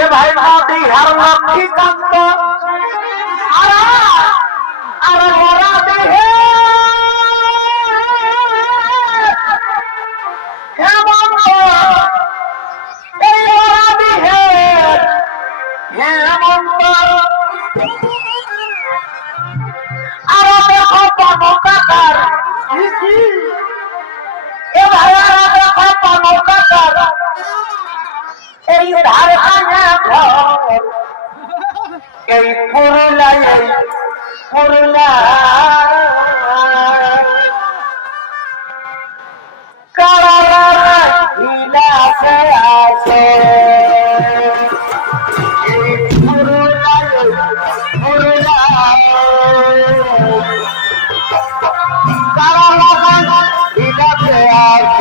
এ ভাই নদী হার লক্ষ্মীকান্ত আর মরা দেহে হেমন্ত এই মরা দেহে হেমন্ত আর দেখো পানকাকার এ ভাইয়ারা দেখো পানকাকার এই ধারে ঘর এই পুরুলাই পুরুলা কারা হিলাসে আছে এই পুরুলাই পুরুলা কারা হিলাসে আছে